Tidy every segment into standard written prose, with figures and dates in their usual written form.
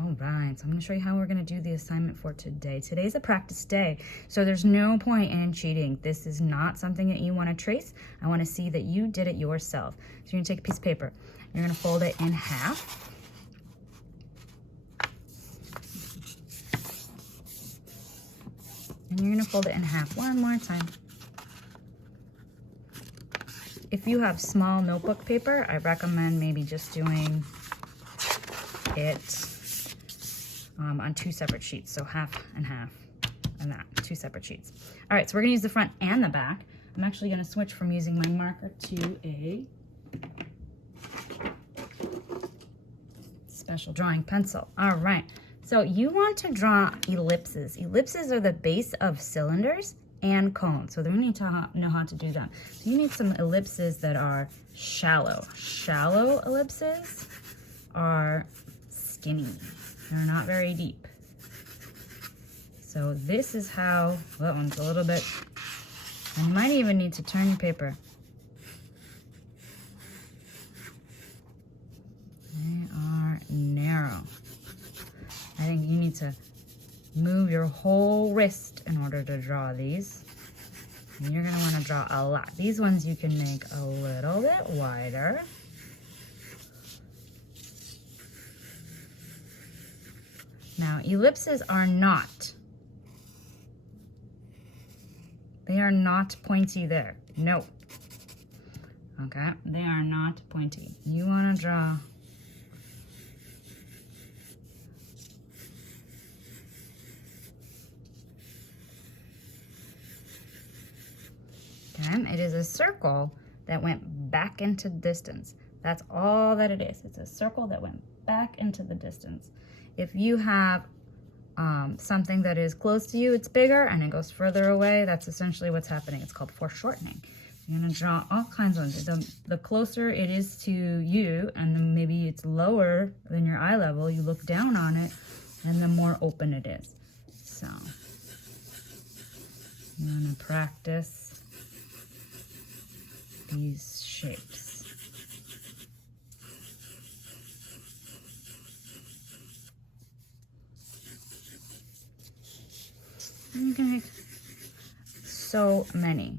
All right, so I'm gonna show you how we're gonna do the assignment for today. Today's a practice day, so there's no point in cheating. This is not something that you wanna trace. I wanna see that you did it yourself. So you're gonna take a piece of paper, you're gonna fold it in half. And you're gonna fold it in half one more time. If you have small notebook paper, I recommend maybe just doing it on 2 separate sheets. So half and half and that, 2 separate sheets. All right, so we're gonna use the front and the back. I'm actually gonna switch from using my marker to a special drawing pencil. All right, so you want to draw ellipses. Ellipses are the base of cylinders and cones, so we need to know how to do that. So you need some ellipses that are shallow. Shallow ellipses are skinny. They're not very deep. So this is how, well, that one's a little bit, and you might even need to turn your paper. They are narrow. I think you need to move your whole wrist in order to draw these. And you're gonna wanna draw a lot. These ones you can make a little bit wider. Now, ellipses are not. They are not pointy there. No. Okay, they are not pointy. You want to draw okay, it is a circle that went back into distance. That's all that it is. It's a circle that went back into the distance. If you have something that is close to you, it's bigger, and it goes further away, that's essentially what's happening. It's called foreshortening. You're gonna draw all kinds of ones. The closer it is to you, and then maybe it's lower than your eye level, you look down on it, and the more open it is. So, you wanna practice these shapes. And you can make so many.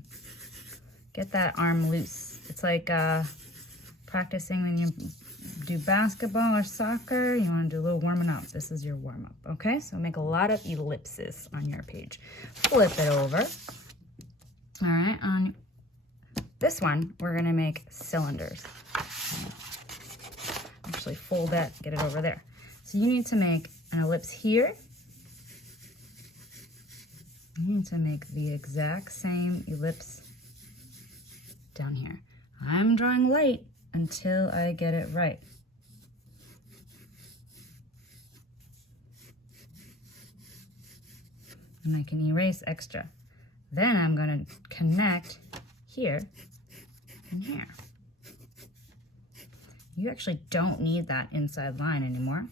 Get that arm loose. It's like practicing when you do basketball or soccer. You want to do a little warming up. This is your warm up, okay? So make a lot of ellipses on your page. Flip it over. All right, on this one, we're gonna make cylinders. Actually fold that, get it over there. So you need to make an ellipse here. You need to make the exact same ellipse down here. I'm drawing light until I get it right. And I can erase extra. Then I'm going to connect here and here. You actually don't need that inside line anymore.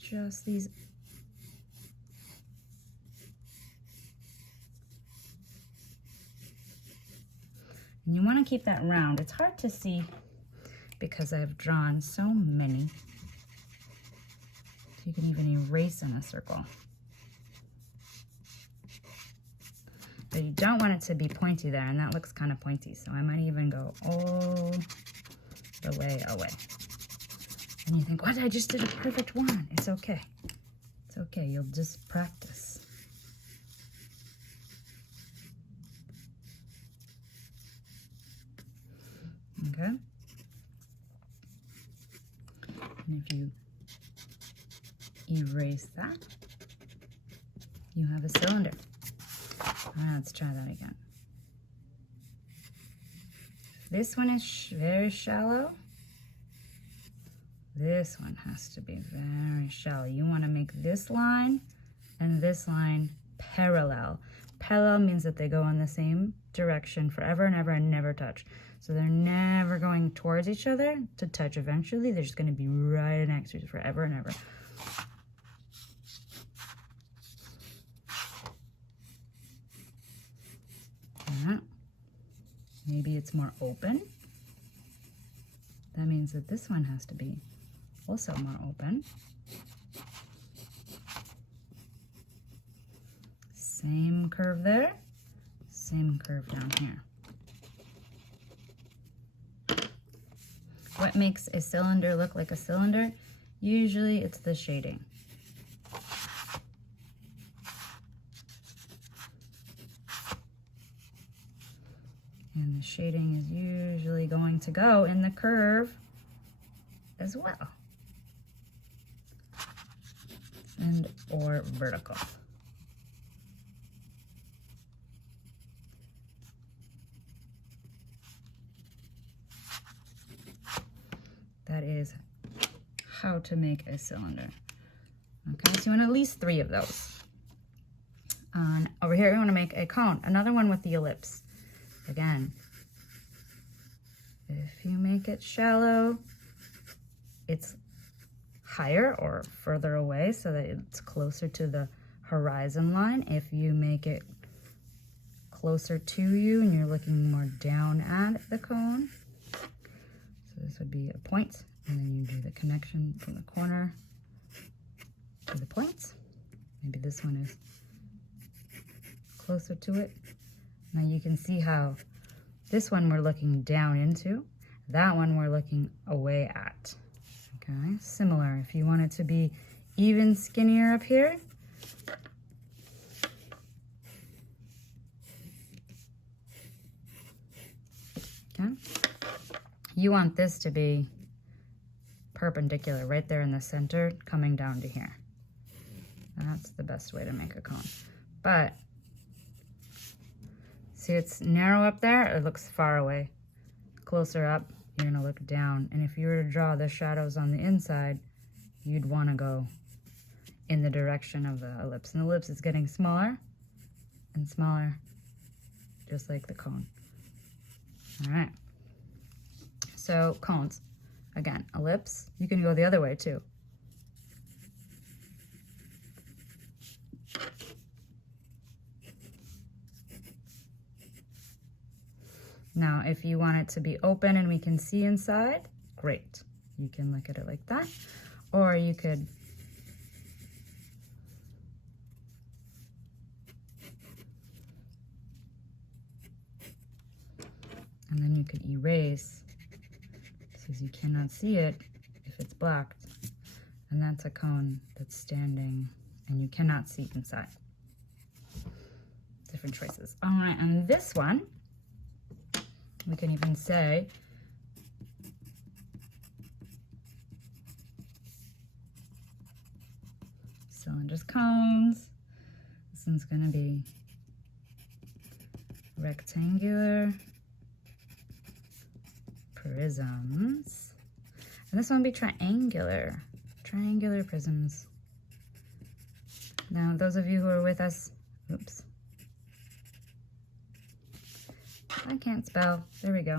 Just these. And you want to keep that round. It's hard to see because I've drawn so many. So you can even erase in a circle. But you don't want it to be pointy there, and that looks kind of pointy. So I might even go all the way away. And you think, what? I just did a perfect one. It's okay. It's okay. You'll just practice. Okay, and if you erase that, you have a cylinder. All right, let's try that again. This one is very shallow. This one has to be very shallow. You want to make this line and this line parallel. Parallel means that they go in the same direction forever and ever and never touch. So they're never going towards each other to touch eventually. They're just going to be right next to each other forever and ever. Yeah. Maybe it's more open. That means that this one has to be also more open. Same curve there, same curve down here. What makes a cylinder look like a cylinder? Usually it's the shading. And the shading is usually going to go in the curve as well. And or vertical. That is how to make a cylinder. Okay, so you want at least 3 of those. Over here, you want to make a cone, another one with the ellipse. Again, if you make it shallow, it's higher or further away so that it's closer to the horizon line. If you make it closer to you and you're looking more down at the cone, so this would be a point, and then you do the connection from the corner to the point. Maybe this one is closer to it. Now you can see how this one we're looking down into, that one we're looking away at. Okay, similar. If you want it to be even skinnier up here, okay, you want this to be perpendicular right there in the center, coming down to here. That's the best way to make a cone. But see, it's narrow up there, it looks far away. Closer up, you're gonna look down. And if you were to draw the shadows on the inside, you'd wanna go in the direction of the ellipse. And the ellipse is getting smaller and smaller, just like the cone. All right, so cones. Again, ellipse, you can go the other way too. Now, if you want it to be open and we can see inside, great. You can look at it like that, or you could and then you could erase, because you cannot see it if it's blocked, and that's a cone that's standing and you cannot see inside. Different choices. All right, and this one, we can even say cylinders, cones. This one's going to be rectangular prisms. And this one will be triangular prisms. Now, those of you who are with us, oops. I can't spell. There we go.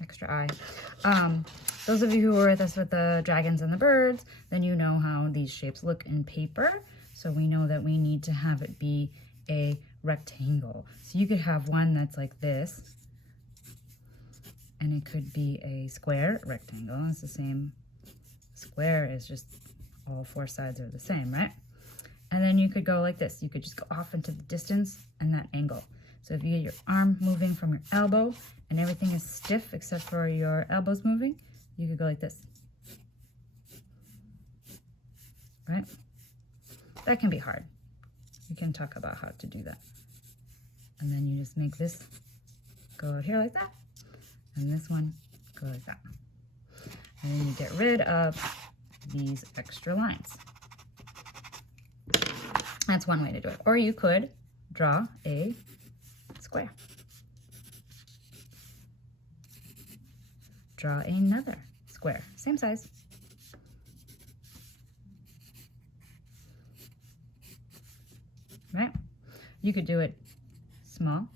Extra I. Those of you who were with us with the dragons and the birds, then you know how these shapes look in paper. So we know that we need to have it be a rectangle. So you could have one that's like this, and it could be a square rectangle. It's the same. Square is just all 4 sides are the same, right? And then you could go like this. You could just go off into the distance and that angle. So if you get your arm moving from your elbow and everything is stiff except for your elbows moving, you could go like this, right? That can be hard. We can talk about how to do that. And then you just make this go out here like that, and this one go like that. And then you get rid of these extra lines. That's one way to do it. Or you could draw a square. Draw another square, same size. Right? You could do it small.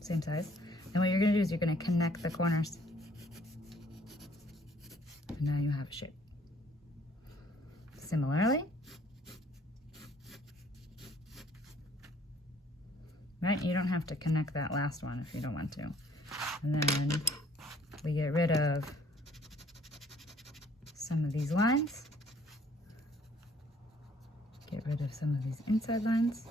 Same size. And what you're going to do is you're going to connect the corners. And now you have a shape. Similarly, right? You don't have to connect that last one if you don't want to. And then we get rid of some have some of these inside lines.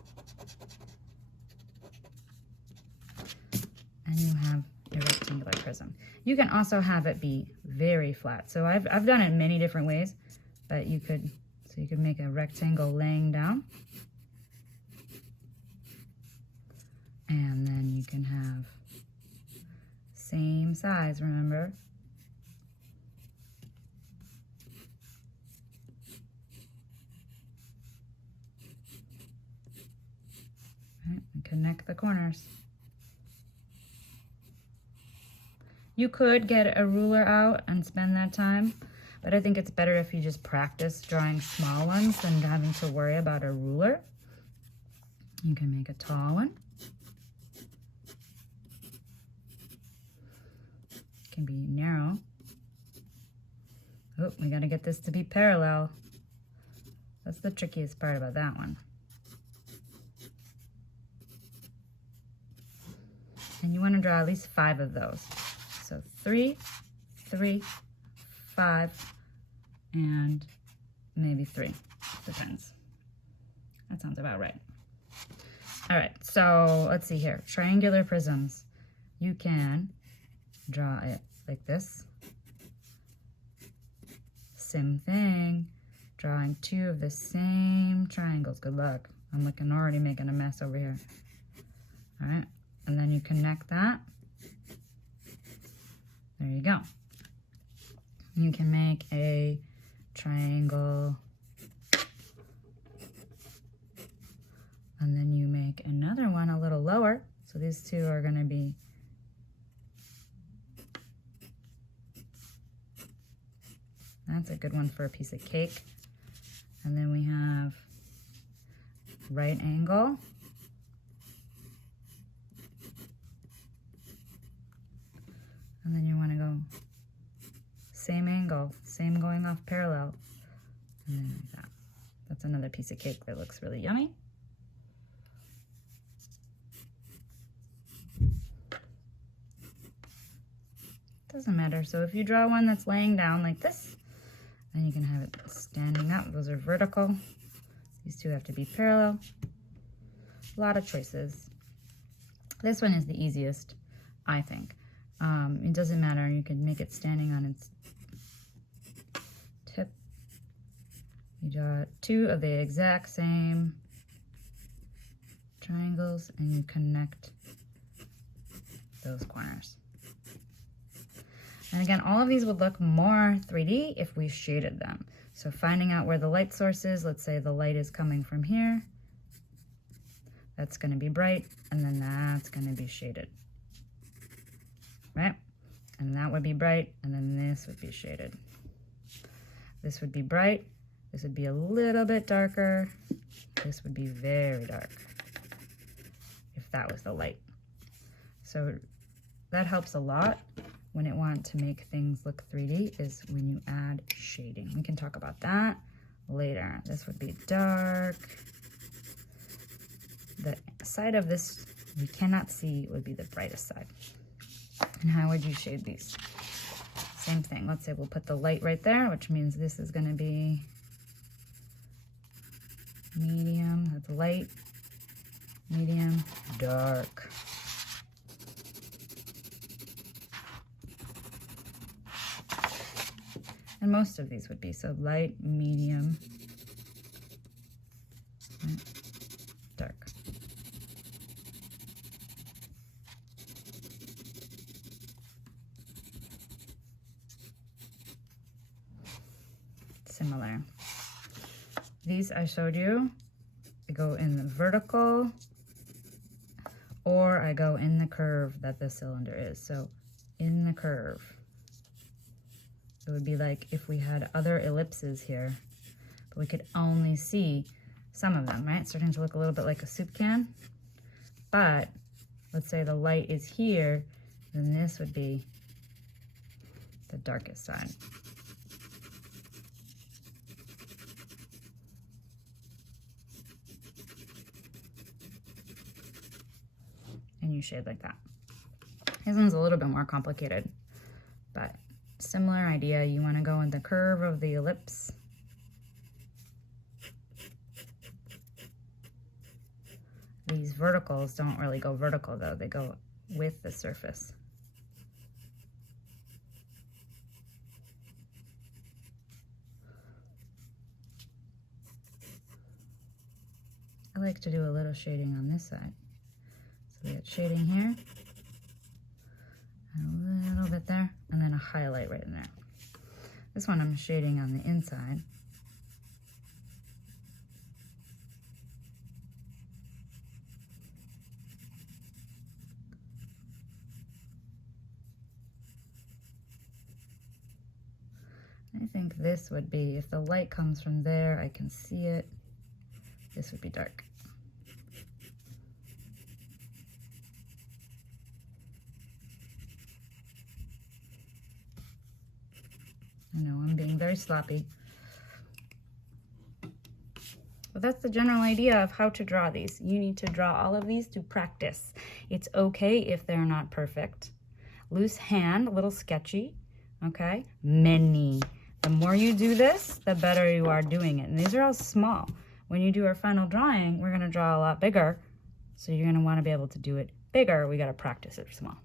And you have a rectangular prism. You can also have it be very flat. So I've done it many different ways, but you could make a rectangle laying down. And then you can have same size, remember? Right, and connect the corners. You could get a ruler out and spend that time, but I think it's better if you just practice drawing small ones than having to worry about a ruler. You can make a tall one. It can be narrow. Oh, we gotta get this to be parallel. That's the trickiest part about that one. And you want to draw at least 5 of those. So 3, 3, 5, and maybe 3. Depends. That sounds about right. All right, so let's see here. Triangular prisms. You can draw it like this. Same thing. Drawing 2 of the same triangles. Good luck. I'm already making a mess over here. All right, and then you connect that. There you go. You can make a triangle, and then you make another one a little lower. So these 2 are going to be that's a good one for a piece of cake. And then we have right angle. And then you want to go same angle, same going off parallel. And then like that. That's another piece of cake that looks really yummy. Doesn't matter. So if you draw one that's laying down like this, then you can have it standing up. Those are vertical. These 2 have to be parallel. A lot of choices. This one is the easiest, I think. It doesn't matter. You can make it standing on its tip. You draw 2 of the exact same triangles and you connect those corners. And again, all of these would look more 3D if we shaded them. So finding out where the light source is, let's say the light is coming from here. That's going to be bright, and then that's going to be shaded. Right? And that would be bright, and then this would be shaded. This would be bright. This would be a little bit darker. This would be very dark if that was the light. So that helps a lot when it wants to make things look 3D is when you add shading. We can talk about that later. This would be dark. The side of this we cannot see would be the brightest side. And how would you shade these? Same thing. Let's say we'll put the light right there, which means this is going to be medium. That's light, medium, dark. And most of these would be so light, medium, dark. Similar. These I showed you, I go in the vertical or I go in the curve that the cylinder is. So in the curve. It would be like if we had other ellipses here, but we could only see some of them, right? It's starting to look a little bit like a soup can. But let's say the light is here, then this would be the darkest side. And you shade like that. This one's a little bit more complicated, but similar idea. You want to go in the curve of the ellipse. These verticals don't really go vertical though, they go with the surface. I like to do a little shading on this side. So we got shading here, and a little bit there, and then a highlight right in there. This one I'm shading on the inside. I think this would be, if the light comes from there, I can see it. This would be dark. I know I'm being very sloppy. But that's the general idea of how to draw these. You need to draw all of these to practice. It's okay if they're not perfect. Loose hand, a little sketchy, okay? Many. The more you do this, the better you are doing it. And these are all small. When you do our final drawing, we're gonna draw a lot bigger. So you're gonna wanna be able to do it bigger. We gotta practice it small.